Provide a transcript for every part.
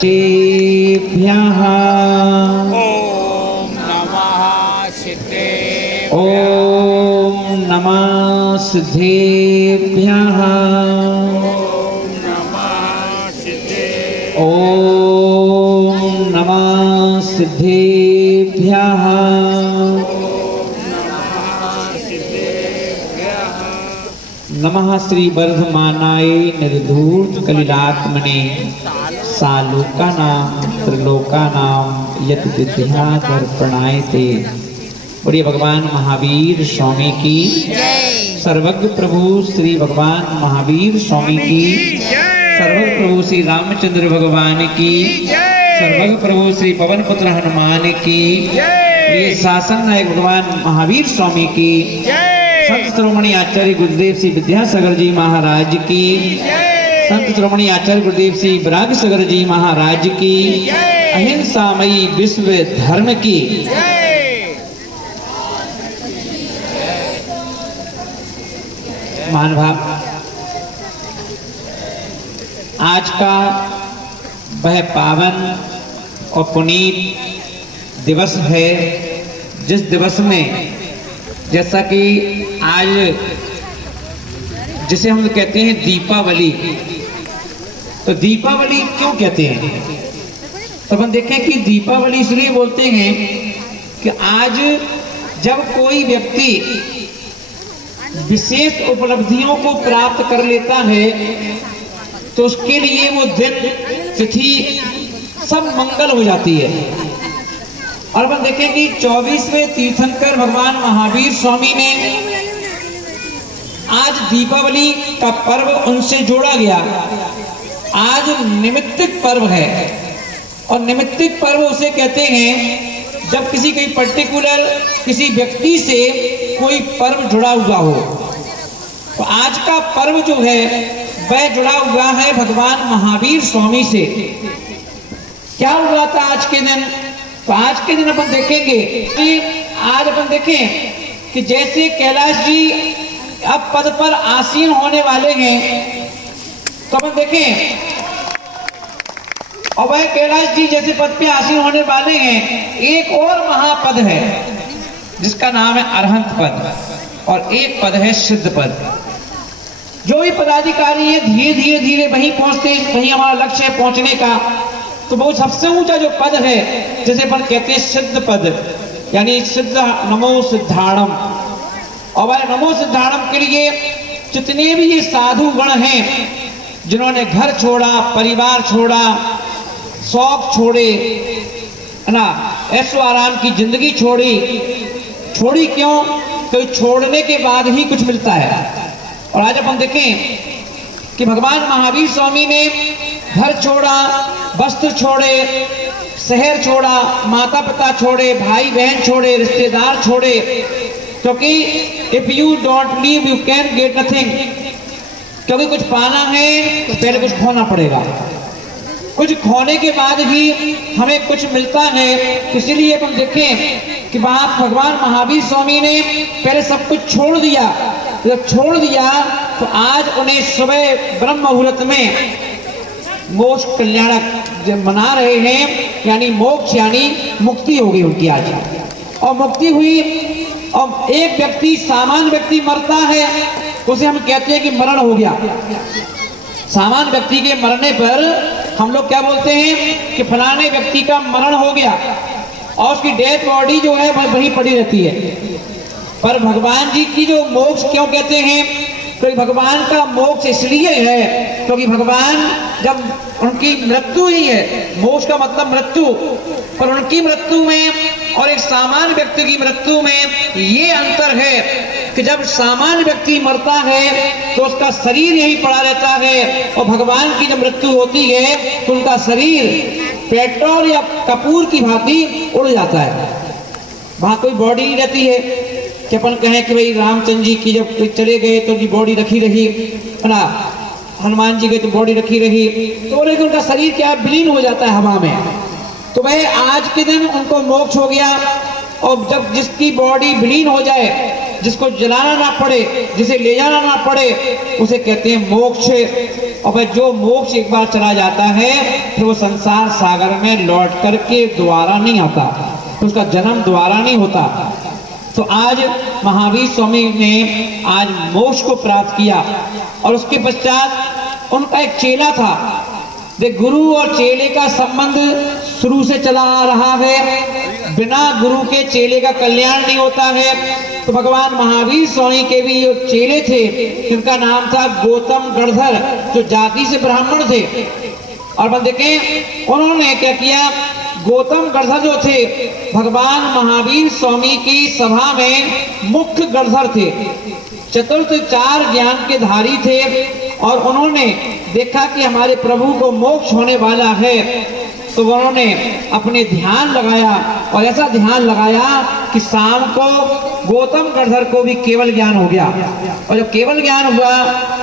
सिद्धेभ्यः ॐ नमः सिद्धेभ्यः ॐ नमः सिद्धेभ्यः ॐ नमः सिद्धेभ्यः ॐ नमः सिद्धेभ्यः नमः श्री वर्धमानाय निर्धूत कलिलात्मने सालोकानां त्रिलोकानां यत विद्या दर्पणाय ते। बोलिए भगवान महावीर स्वामी की सर्वज्ञ प्रभु श्री भगवान महावीर स्वामी की, सर्वज्ञ प्रभु श्री रामचंद्र भगवान की, सर्वज्ञ प्रभु श्री पवन पुत्र हनुमान की, प्रिय शासन नायक भगवान महावीर स्वामी की, संत श्रोमणी आचार्य गुरुदेव श्री विद्यासागर जी महाराज की, संत श्रोमणी आचार्य गुरुदेव श्री विराग सागर जी महाराज की, अहिंसामयी विश्व धर्म की। महानुभाव, आज का वह पावन और पुनीत दिवस है जिस दिवस में, जैसा कि आज जिसे हम कहते हैं दीपावली, तो दीपावली क्यों कहते हैं? तो हम देखें कि दीपावली इसलिए बोलते हैं कि आज जब कोई व्यक्ति विशेष उपलब्धियों को प्राप्त कर लेता है तो उसके लिए वो दिन तिथि सब मंगल हो जाती है। और हम देखें कि 24वें तीर्थंकर भगवान महावीर स्वामी ने आज दीपावली का पर्व उनसे जोड़ा गया। आज निमित्तिक पर्व है, और निमित्तिक पर्व उसे कहते हैं जब किसी कोई पर्टिकुलर किसी व्यक्ति से कोई पर्व जुड़ा हुआ हो। तो आज का पर्व जो है वह जुड़ा हुआ है भगवान महावीर स्वामी से। क्या हुआ था आज के दिन? तो आज के दिन अपन देखेंगे कि आज अपन देखें कि जैसे कैलाश जी अब पद पर आसीन होने वाले हैं, तो अपन देखें और वह कैलाश जी जैसे पद पे आसीन होने वाले हैं, एक और महापद है जिसका नाम है अरहंत पद, और एक पद है सिद्ध पद। जो भी पदाधिकारी है धीरे धीरे धीरे वहीं पहुंचते, वहीं हमारा लक्ष्य है पहुंचने का। तो वो सबसे ऊंचा जो पद है जैसे अपन कहते हैं सिद्ध पद, यानी सिद्ध नमो सिद्धाणम। और वह नमो सिद्धाणम के लिए जितने भी ये साधु गण हैं जिन्होंने घर छोड़ा, परिवार छोड़ा, शौक छोड़े, है ना, ऐशो आराम की जिंदगी छोड़ी क्यों? क्योंकि छोड़ने के बाद ही कुछ मिलता है। और आज अपन देखें कि भगवान महावीर स्वामी ने घर छोड़ा, वस्त्र छोड़े, शहर छोड़ा, माता पिता छोड़े, भाई बहन छोड़े, रिश्तेदार छोड़े, क्योंकि if you don't leave you can get nothing. क्योंकि कुछ पाना है तो पहले कुछ खोना पड़ेगा, कुछ खोने के बाद ही हमें कुछ मिलता है। इसीलिए हम देखें कि वहां भगवान महावीर स्वामी ने पहले सब कुछ छोड़ दिया। जब छोड़ दिया तो आज उन्हें सुबह ब्रह्म मुहूर्त में मोक्ष कल्याणक मना रहे हैं, यानी मोक्ष यानी मुक्ति हो गई उनकी आज। और मुक्ति हुई, और एक व्यक्ति सामान्य व्यक्ति मरता है उसे हम कहते हैं कि मरण हो गया। सामान्य व्यक्ति के मरने पर हम लोग क्या बोलते हैं कि फलाने व्यक्ति का मरण हो गया, और उसकी डेड बॉडी जो है वहीं पड़ी रहती है। पर भगवान जी की जो मोक्ष क्यों कहते हैं? क्योंकि भगवान का मोक्ष इसलिए है क्योंकि भगवान जब उनकी मृत्यु ही है, मोक्ष का मतलब मृत्यु, पर उनकी मृत्यु में और एक सामान्य व्यक्ति की मृत्यु में ये अंतर है कि जब सामान्य व्यक्ति मरता है तो उसका शरीर यही पड़ा रहता है, और भगवान की जब मृत्यु होती है तो उनका शरीर पेट्रोल या कपूर की भांति उड़ जाता है। वहां कोई बॉडी नहीं रहती है कि अपन कहें कि भाई रामचंद्र जी की जब चले गए तो उनकी बॉडी रखी रही, है ना, हनुमान जी गए तो बॉडी रखी रही, तो लेकिन उनका शरीर क्या विलीन हो जाता है हवा में। तो वह आज के दिन उनको मोक्ष हो गया, और जब जिसकी बॉडी विलीन हो जाए जिसको जलाना ना पड़े, जिसे ले जाना ना पड़े, उसे कहते हैं मोक्ष। और भाई जो मोक्ष एक बार चला जाता है फिर वो संसार सागर में लौट करके दोबारा नहीं आता, तो उसका जन्म दोबारा नहीं होता। तो आज महावीर स्वामी ने आज मोक्ष को प्राप्त किया। और उसके पश्चात उनका एक चेला था। देख, गुरु और चेले का संबंध शुरू से चला आ रहा है। बिना गुरु के चेले का कल्याण नहीं होता है। तो भगवान महावीर स्वामी के भी जो चेले थे, जिनका नाम था गौतम गणधर, जो जाति से ब्राह्मण थे। और बस देखें उन्होंने क्या किया, गौतम गणधर जो थे भगवान महावीर स्वामी की सभा में मुख्य गणधर थे, चतुर्थ चार ज्ञान के धारी थे। और उन्होंने देखा कि हमारे प्रभु को मोक्ष होने वाला है, तो उन्होंने अपने ध्यान लगाया। और ऐसा ध्यान लगाया कि शाम को गौतम गणधर को भी केवल ज्ञान हो गया। और जब केवल ज्ञान हुआ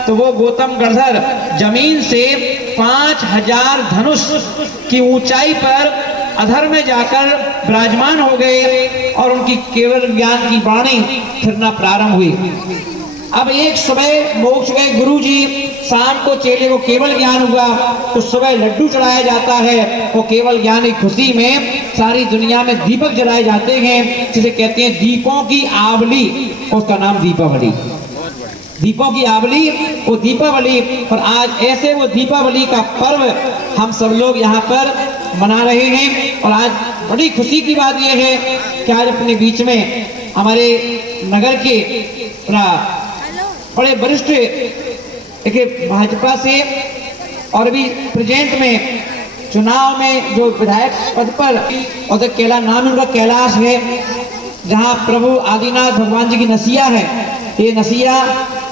तो वो गौतम गणधर जमीन से 5000 धनुष की ऊंचाई पर अधर में जाकर विराजमान हो गए और उनकी केवल ज्ञान की वाणी फिरना प्रारंभ हुई। अब एक सुबह मोक्ष गए गुरु जी, शाम को चेले को केवल ज्ञान हुआ तो सुबह लड्डू चढ़ाया जाता है। वो केवल ज्ञान की खुशी में सारी दुनिया में दीपक जलाए जाते हैं, जिसे कहते हैं दीपों की आवली, उसका नाम दीपावली। दीपों की आवली वो दीपावली। और आज ऐसे वो दीपावली का पर्व हम सब लोग यहाँ पर मना रहे हैं। और आज बड़ी खुशी की बात यह है कि आज अपने बीच में हमारे नगर के बड़े वरिष्ठ एक भाजपा से और भी प्रेजेंट में चुनाव में जो विधायक पद पर, और कैला नाम उनका कैलाश है, जहाँ प्रभु आदिनाथ भगवान जी की नसिया है। ये नसिया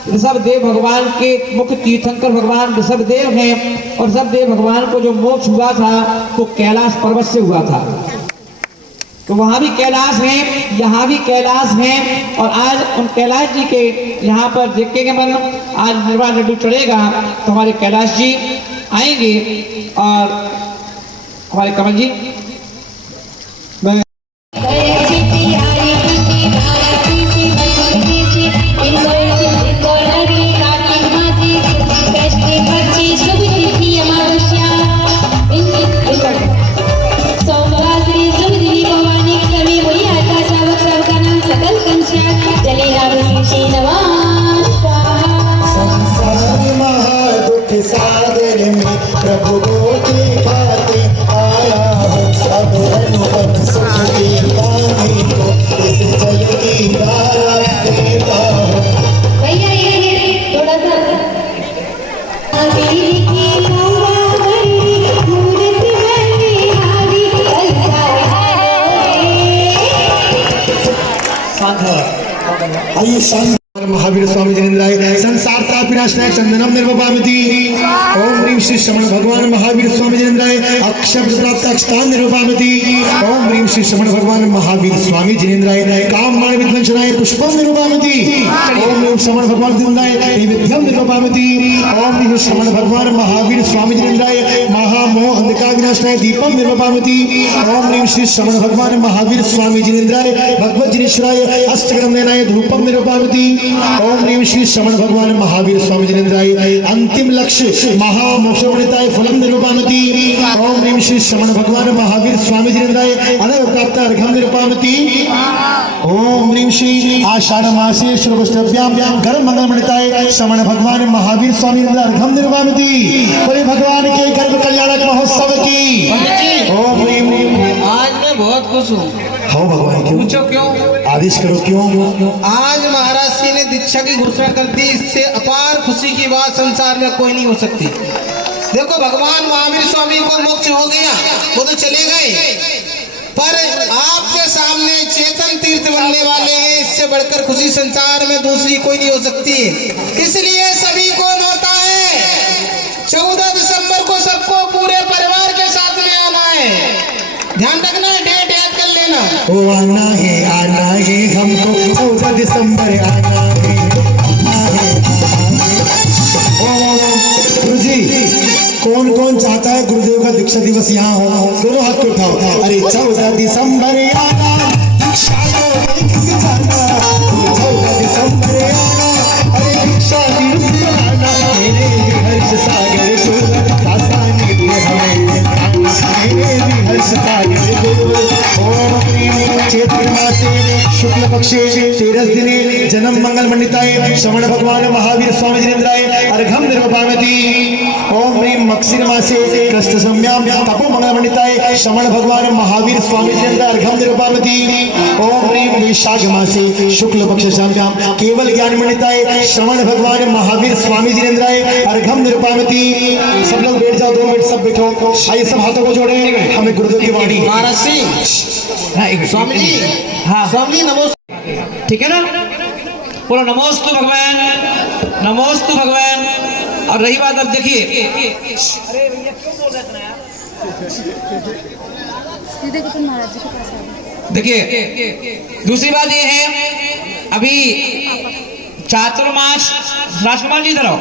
ऋषभदेव भगवान के मुख्य तीर्थंकर भगवान ऋषभदेव हैं। और ऋषभदेव भगवान को जो मोक्ष हुआ था वो कैलाश पर्वत से हुआ था। तो वहां भी कैलाश है, यहाँ भी कैलाश है। और आज उन कैलाश जी के यहाँ पर देखेंगे मन, आज निर्वाण लड्डू चढ़ेगा तो हमारे कैलाश जी आएंगे। और हमारे कमल जी सागर में प्रभु को दिखाते आया हूँ, सब अनुभव सुख की पानी को इस जल की धारा देता हूँ। भैया ये थोड़ा सा आइए शांत। महावीर स्वामी जिनेन्द्राय संसार ताप विनाशनाय चंदनम निर्वपामति। ओम ह्रीं श्री श्रमण भगवान महावीर स्वामी जिनेन्द्राय अक्षर प्राप्त अक्षतान निर्वपामति। ओम ह्रीं श्री श्रमण भगवान महावीर स्वामी जिनेन्द्राय काममाण विध्वंसनाय पुष्पम निर्वपामति। ओम ह्रीं श्रमण भगवान जिनेन्द्राय नैवेद्यम निर्वपामति। ओम ह्रीं श्रमण भगवान महावीर स्वामी जिनेन्द्राय महामोह अंधकार विनाशनाय दीपम निर्वपामति। ओम ह्रीं श्री श्रमण भगवान महावीर स्वामी जिनेन्द्राय भगवत जिनेश्वराय अष्टग्रम नयनाय धूपम निर्वपामति। ओम ह्रीं श्री श्रमण भगवान महावीर स्वामी जिनेन्द्राय अंतिम लक्ष्य महामोक्षताय फलम निरूपामति। ओम ह्रीं श्री श्रमण भगवान महावीर स्वामी जिनेन्द्राय अनव प्राप्त अर्घम निरूपामति। ओम ह्रीं श्री आषाढ़ मासे श्रवष्टभ्याम गर्भ मंगल मणिताय श्रमण भगवान महावीर स्वामी अर्घम निरूपामति। बोले भगवान के गर्भ कल्याणक महोत्सव की। ओम ह्रीं। आज मैं बहुत खुश हूँ। हाँ भगवान क्यों? पूछो क्यों? आदेश करो क्यों? आज महाराज जी ने दीक्षा की घोषणा कर दी। इससे अपार खुशी की बात संसार में कोई नहीं हो सकती। देखो भगवान महावीर स्वामी को मोक्ष हो गया, वो तो चले गए, पर आपके सामने चेतन तीर्थ बनने वाले हैं। इससे बढ़कर खुशी संसार में दूसरी कोई नहीं हो सकती है। इसलिए सभी को न्योता है 14 दिसंबर को सबको पूरे परिवार के साथ में आना है। ध्यान रखना, डेट याद कर लेना। ओ आना है हमको 14 दिसंबर आना है। गुरु जी कौन कौन चाहता है गुरुदेव का दीक्षा दिवस यहाँ हो? दोनों हाथ को उठाओ। अरे 14 दिसंबर आना, दीक्षा को एक जाना, 14 श्रवण भगवान महावीर स्वामी जिनेन्द्राय अर्घम निर्वपामति। ओम ह्रीं मक्षिर मासे कृष्ण सम्याम तपो मंगल मंडिताय श्रवण भगवान महावीर स्वामी जिनेन्द्र अर्घम निर्वपामति। ओम ह्रीं वैशाख मासे शुक्ल पक्ष शाम्याम केवल ज्ञान मंडिताय श्रवण भगवान महावीर स्वामी जिनेन्द्राय अर्घम निर्वपामति। सब लोग बैठ जाओ, 2 मिनट सब बैठो। आइए सब हाथों को जोड़े, हमें गुरुदेव की वाणी। महाराज सिंह, स्वामी जी, हाँ स्वामी जी नमो। ठीक है ना, बोलो नमोस्तु भगवान, नमोस्तु भगवान। और रही बात, अब देखिए, अरे भैया क्यों बोल रहे थे यार? देखिए दूसरी बात ये है, अभी चातुर्मास, राजकुमार जी इधर आओ।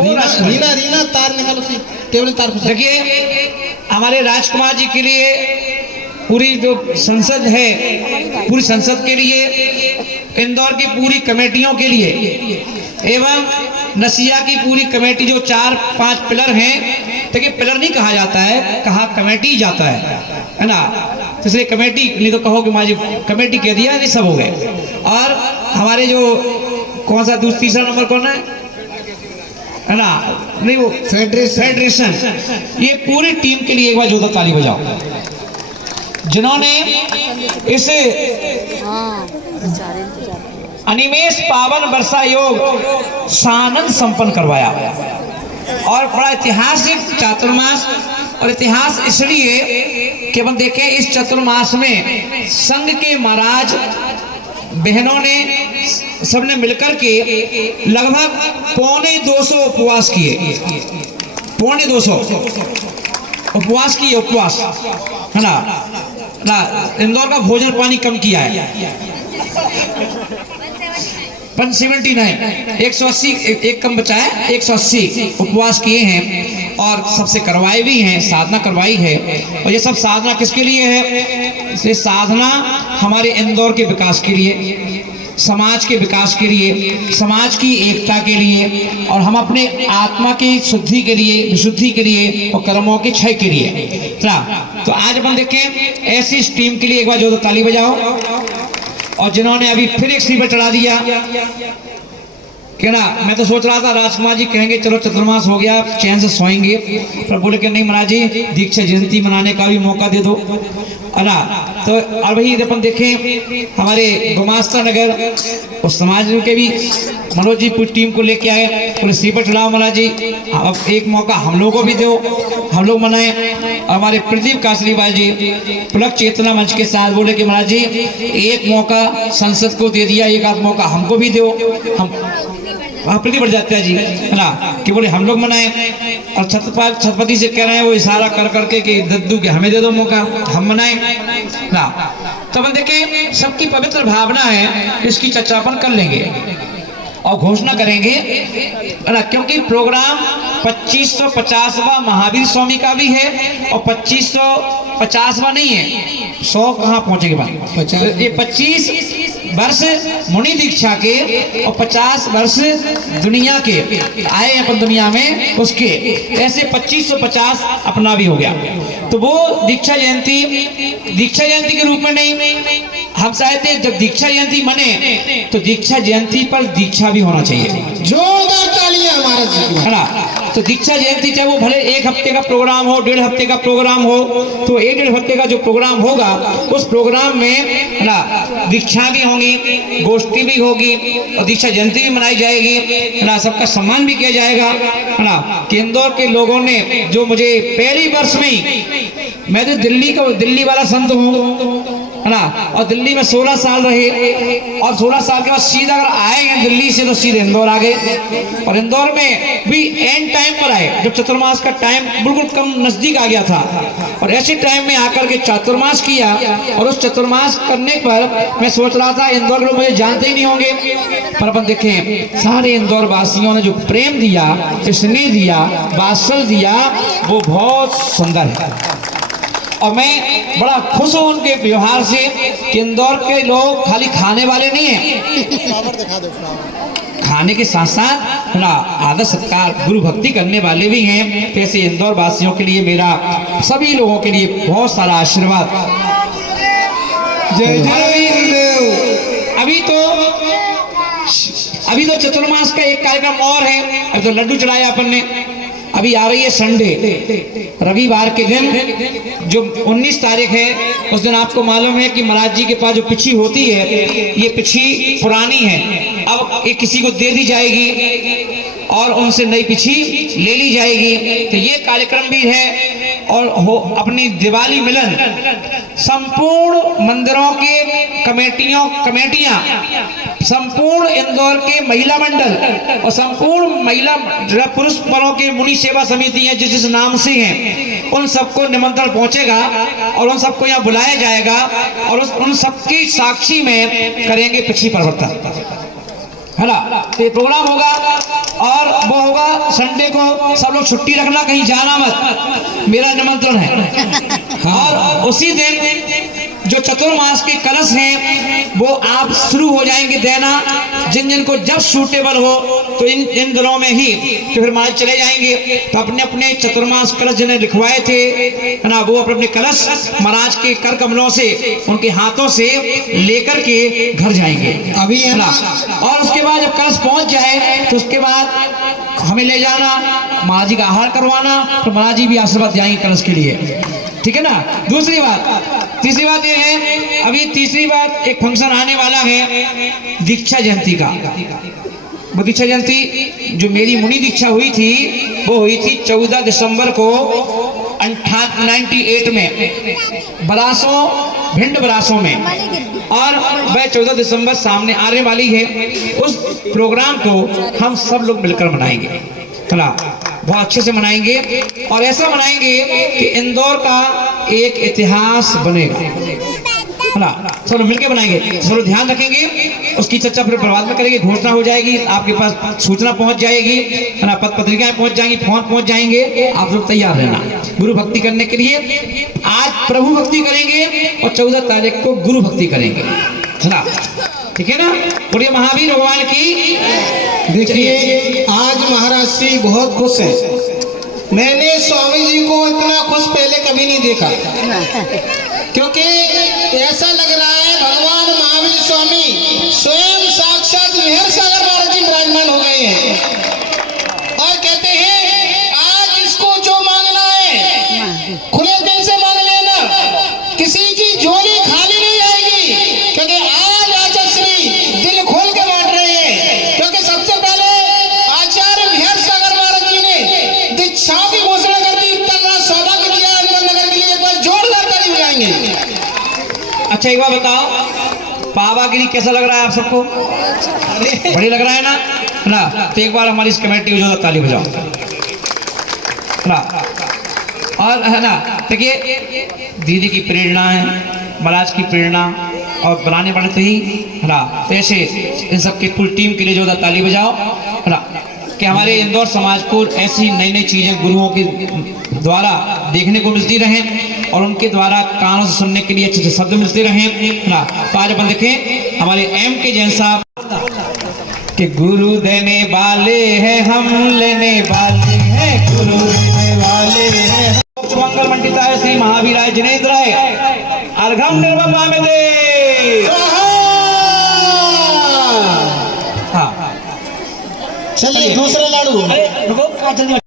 रीना रीना तार निकालो सी, टेबल तार। देखिए हमारे राजकुमार जी के लिए पूरी जो संसद है, पूरी संसद के लिए, इंदौर की पूरी कमेटियों के लिए एवं नसिया की पूरी कमेटी, जो 4-5 पिलर हैं, देखिए पिलर नहीं कहा जाता है, कहा कमेटी जाता है ना, इसलिए कमेटी नहीं तो कहो कि माजी कमेटी कह दिया, नहीं सब हो गए। और हमारे जो कौन सा तीसरा नंबर कौन है ना, नहीं वो फेडरेशन, ये पूरी टीम के लिए एक बार जोरदार ताली बजाओ, जिन्होंने इस अनिमेष पावन वर्षा योग सानंद संपन्न करवाया। और बड़ा ऐतिहासिक चातुर्मास, और इतिहास इसलिए कि अपन देखें इस चतुर्मास में संघ के महाराज बहनों ने सबने मिलकर के लगभग 250 उपवास किए, 250 उपवास किए, उपवास है ना, इंदौर का भोजन पानी कम किया है। 179 180 एक कम बचा है, 180 उपवास किए हैं और सबसे करवाए भी हैं, साधना करवाई है। और ये सब साधना किसके लिए है? ये साधना हमारे इंदौर के विकास के लिए, समाज के विकास के लिए, समाज की एकता के लिए, और हम अपने आत्मा की शुद्धि के लिए, विशुद्धि के लिए, और कर्मों के क्षय के लिए। तो आज अपन देखें ऐसी इस टीम के लिए एक बार जो ताली बजाओ। और जिन्होंने अभी फिर एक सीवर चढ़ा दिया कि ना, मैं तो सोच रहा था राजकुमार जी कहेंगे चलो चतुर्मास हो गया चैन से सोएंगे, पर बोले कि नहीं महाराज जी, दीक्षा जयंती मनाने का भी मौका दे दो, है ना। तो और वही अपन देखें हमारे गुमास्ता नगर उस समाज के भी मनोज जी पूरी टीम को लेके आए, पूरे सीवर चढ़ाओ महाराज जी, अब एक मौका हम लोगों को भी दो, हम लोग मनाएं। और हमारे प्रदीप कासरीवाल जी पुलक चेतना मंच के साथ बोले कि महाराज जी एक मौका संसद को दे दिया, एक आध मौका हमको भी दो, हम वहाँ प्रति बढ़ जाते हैं जी, है ना, कि बोले हम लोग मनाएं। और छत्रपति से कह रहे हैं वो इशारा कर करके कि दद्दू के हमें दे दो मौका, हम मनाएं ना। तो अपन देखें सबकी पवित्र भावना है, इसकी चर्चा अपन कर लेंगे और घोषणा करेंगे, है ना, क्योंकि प्रोग्राम 2550वां महावीर स्वामी का भी है और 2550वां नहीं है, 100 कहाँ पहुंचेंगे भाई, ये 25 वर्ष मुनि दीक्षा के और 50 वर्ष दुनिया के आए अपन दुनिया में, उसके ऐसे 2550 अपना भी हो गया। तो वो दीक्षा जयंती के रूप में नहीं, हम चाहते हैं जब दीक्षा जयंती मने तो दीक्षा जयंती पर दीक्षा भी होना चाहिए। जोरदार तालियां महाराज जी, है ना। तो दीक्षा जयंती चाहे वो भले 1 हफ्ते का प्रोग्राम हो, 1.5 हफ्ते का प्रोग्राम हो, तो 1-1.5 हफ्ते का जो प्रोग्राम होगा उस प्रोग्राम में, है ना, दीक्षा भी होंगी, गोष्ठी भी होगी और दीक्षा जयंती भी मनाई जाएगी, है ना, सबका सम्मान भी किया जाएगा, है ना। कि इंदौर के लोगों ने जो मुझे पहली वर्ष में ही, मैं तो दिल्ली वाला संत हूँ, है ना, और दिल्ली में 16 साल रहे और 16 साल के बाद सीधा अगर आए हैं दिल्ली से तो सीधे इंदौर आ गए। और इंदौर में भी एंड टाइम पर आए जब चतुर्मास का टाइम बिल्कुल कम नजदीक आ गया था, और ऐसे टाइम में आकर के चातुर्मास किया। और उस चतुर्मास करने पर मैं सोच रहा था इंदौर के लोग मुझे जानते ही नहीं होंगे, पर अपन देखें सारे इंदौर वासियों ने जो प्रेम दिया, स्नेह दिया, वात्सल्य दिया, वो बहुत सुंदर है। और मैं बड़ा खुश हूं उनके व्यवहार से कि इंदौर के लोग खाली खाने वाले नहीं हैं, खाने के साथ साथ ना आदर सत्कार गुरु भक्ति करने वाले भी हैं। तो ऐसे इंदौर वासियों के लिए मेरा सभी लोगों के लिए बहुत सारा आशीर्वाद। जय जय गुरुदेव। अभी तो अभी तो चतुर्मास का एक कार्यक्रम और है, अभी तो लड्डू चढ़ाया अपन ने। अभी आ रही है संडे, रविवार के दिन जो 19 तारीख है, उस दिन आपको मालूम है कि महाराज जी के पास जो पिछी होती है, ये पिछी पुरानी है, अब ये किसी को दे दी जाएगी और उनसे नई पिछी ले ली जाएगी। तो ये कार्यक्रम भी है। और हो अपनी दिवाली मिलन संपूर्ण मंदिरों के कमेटियां, संपूर्ण इंदौर के महिला मंडल और संपूर्ण महिला पुरुष बलों के मुनि सेवा समिति है, जिस नाम से हैं, उन सबको निमंत्रण पहुंचेगा और उन सबको यहाँ बुलाया जाएगा और उन सबकी साक्षी में करेंगे पिछी परिवर्तन, है ना। तो ये प्रोग्राम होगा और वो होगा संडे को। सब लोग छुट्टी रखना, कहीं जाना मत, मेरा निमंत्रण है। और उसी दिन जो चतुर्मास के कलश हैं वो आप शुरू हो जाएंगे देना, जिन जिन को जब सूटेबल हो तो इन दिनों में ही तो फिर महाराज चले जाएंगे। तो अपने अपने चतुर्मास कलश जिन्हें लिखवाए थे, है ना, वो अपने अपने कलश महाराज के कर कमलों से उनके हाथों से लेकर के घर जाएंगे अभी, है ना। और उसके बाद जब कलश पहुंच जाए तो उसके बाद हमें ले जाना, महाराज जी का आहार करवाना, तो महाराज जी भी आशीर्वाद देंगे कलश के लिए, ठीक है ना। दूसरी बात, तीसरी बात ये है, अभी तीसरी बात एक फंक्शन आने वाला है दीक्षा जयंती का। वो दीक्षा जयंती जो मेरी मुनि दीक्षा हुई थी वो हुई थी 14 दिसंबर को 98 में बरासों, भिंड बरासों में, और वह 14 दिसंबर सामने आने वाली है। उस प्रोग्राम को हम सब लोग मिलकर मनाएंगे, बहुत अच्छे से मनाएंगे और ऐसा मनाएंगे कि इंदौर का एक इतिहास बनेगा, है ना। सब लोग मिलकर बनाएंगे, सब लोग ध्यान रखेंगे। उसकी चर्चा फिर बाद में करेंगे, घोषणा हो जाएगी, आपके पास सूचना पहुंच जाएगी, है ना, पत्र पत्रिकाएं पहुंच जाएंगी, फोन पहुंच जाएंगे। आप लोग तैयार रहना गुरु भक्ति करने के लिए। आज प्रभु भक्ति करेंगे और 14 तारीख को गुरु भक्ति करेंगे, है ना, ठीक है ना। बोलिए महावीर भगवान की। देखिए आज महाराज श्री बहुत खुश हैं। मैंने स्वामी जी को इतना खुश पहले कभी नहीं देखा, क्योंकि ऐसा लग रहा है भगवान महावीर स्वामी स्वयं साक्षात मेहर सागर महाराज जी विराजमान हो गए हैं और कहते हैं आज इसको जो मांगना है खुले दिल से मांग लेना, किसी की झोली खाली नहीं आएगी, क्योंकि आज आचार्य श्री दिल खोल के बांट रहे हैं। क्योंकि सबसे पहले आचार्य मेहर सागर महाराज जी ने दीक्षाओं की घोषणा कर दी, इतना बड़ा सौभाग्य दिया नगर के लिए। एक बार जोरदार ताली बजाएंगे। अच्छा एक बार बताओ, पावागिरी कैसा लग रहा है आप सबको? बढ़िया लग रहा है ना। तो एक बार हमारी इस कमेटी को जोरदार ताली बजाओ ना। और है ना, देखिए दीदी की प्रेरणा है, महाराज की प्रेरणा और बनाने वाले तो ही, है ना। तो ऐसे इन सबकी फुल टीम के लिए जोरदार ताली बजाओ, है ना, कि हमारे इंदौर समाज को ऐसी नई नई चीजें गुरुओं के द्वारा देखने को मिलती रहें और उनके द्वारा कानों से सुनने के लिए अच्छे अच्छे शब्द मिलते रहें ना। तो आज अपन देखें हमारे एम के जैन साहब कि गुरु देने वाले हैं, हम लेने वाले हैं, गुरु देने वाले हैं। मंगल मंडिता है श्री महावीराय जिनेन्द्राय अर्घम निर्ममा में दे। हाँ चलिए दूसरा लाडू। रुको,